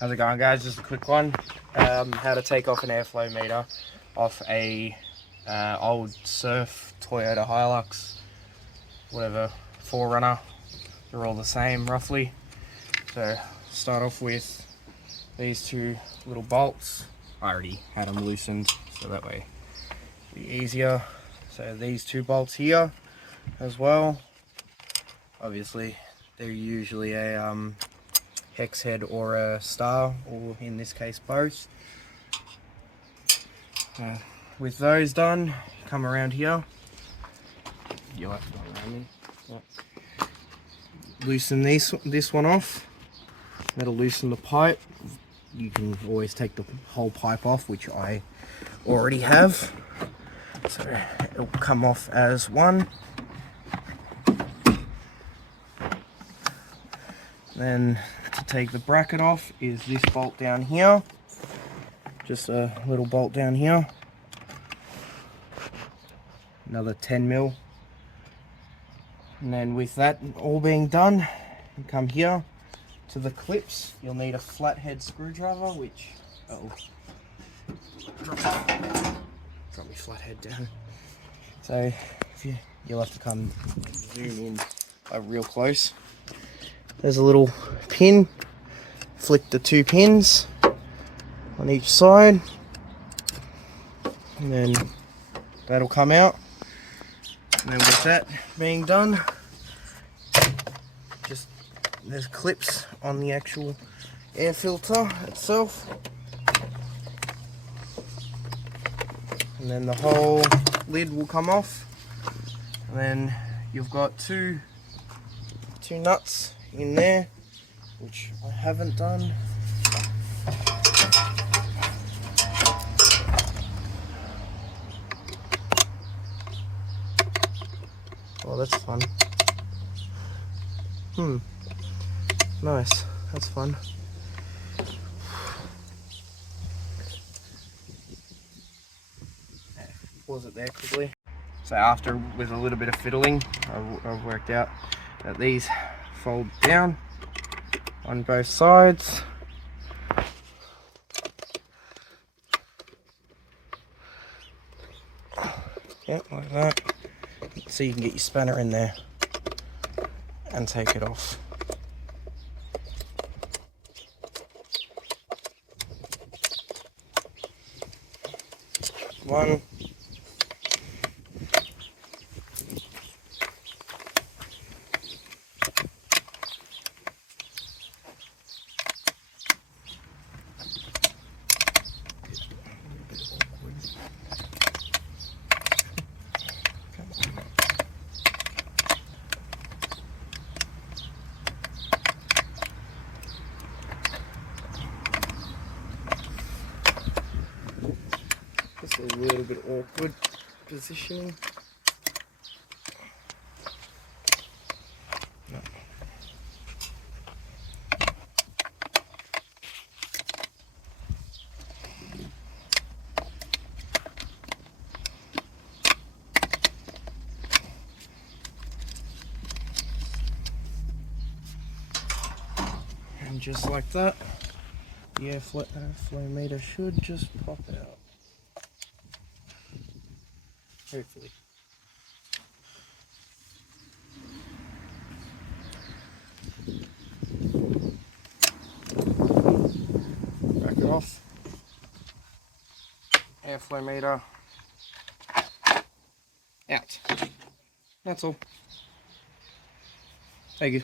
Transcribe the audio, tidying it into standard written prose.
How's it going, guys? Just a quick one. How to take off an airflow meter off a old Surf Toyota Hilux, whatever, 4Runner. They're all the same roughly. So start off with these two little bolts. I already had them loosened, so that way it'll be easier. So these two bolts here as well. Obviously they're usually a hex head or a star, or in this case both. With those done, come around here. You'll have to go around me. Yep. Loosen this one off. That'll loosen the pipe. You can always take the whole pipe off, which I already have. So it'll come off as one. Then to take the bracket off is this bolt down here. Just a little bolt down here. Another 10 mil. And then with that all being done, you come here to the clips. You'll need a flathead screwdriver, which drop my flathead down. So you'll have to come zoom in real close. There's a little pin. Flick the two pins on each side, and then that'll come out. And then with that being done, just there's clips on the actual air filter itself, and then the whole lid will come off. And then you've got two nuts in there, which I haven't done. Oh, that's fun. Nice. That's fun. Pause it there quickly. So after, with a little bit of fiddling, I've worked out that these fold down on both sides. Yeah, like that. So you can get your spanner in there and take it off. One. It's a little bit awkward positioning. No. And just like that, the airflow meter should just pop out. Hopefully. Back it off. Airflow meter out. That's all. Thank you.